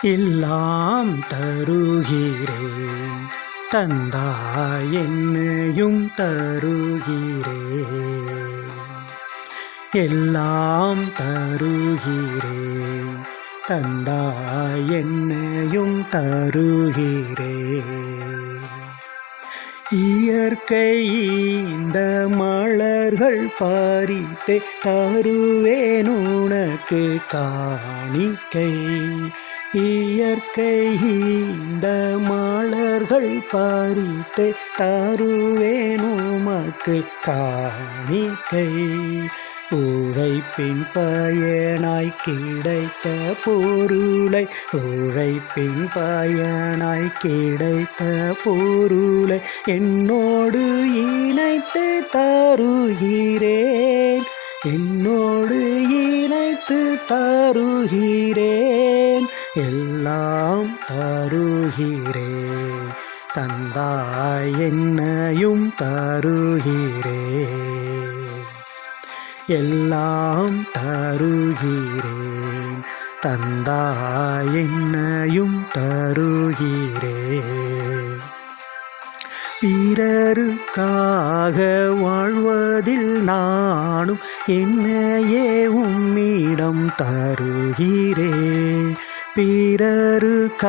எல்லாம் தருகிறேன் தந்தாய் என்னையும் தருகிறேன். எல்லாம் தருகிறேன் தந்தாய் என்னையும் தருகிறேன். இயற்கை இந்த மலர்கள் பறித்தே தருவேன் உனக்கு காணிக்கை. இயற்கை இந்த மலர்கள் பறித்தே தருவேன் உமக்கு காணிக்கை. உழைப்பின் பயனாய் கிடைத்த பொருளை உழைப்பின் பயனாய் கிடைத்த பொருளை என்னோடு இணைத்து தருகிறேன். என்னோடு இணைத்து தருகிறேன். எல்லாம் தருகிறேன் தந்தாய் என்னையும் தருகிறேன். எல்லாம் தருகிறேன் தந்தாய் என்னையும் தருகிறேன். பிறருக்காக வாழ்வதில் நானும் என்னையே உம்மிடம் தருகிறேன். பிறருக்காக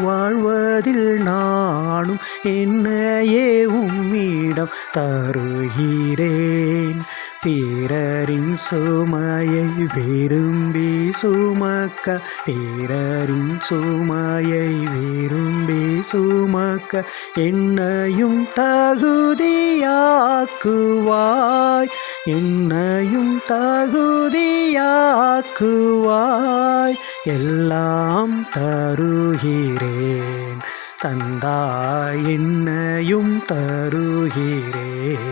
வாழ்வதில் நானும் என்னையே உம்மிடம் தருகிறேன். பிறரின் சுமையை விரும்பி சுமக்க பிறரின் சுமையை விரும்பி சுமக்க என்னையும் தகுதியாக்குவாய். என்னையும் தகுதியாக்குவாய். எல்லாம் தருகிறேன் தந்தாய் என்னையும் தருகிறேன்.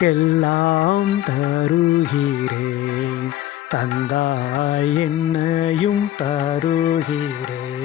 எல்லாம் தருகிறேன் தந்தாய் என்னையும் தருகிறேன்.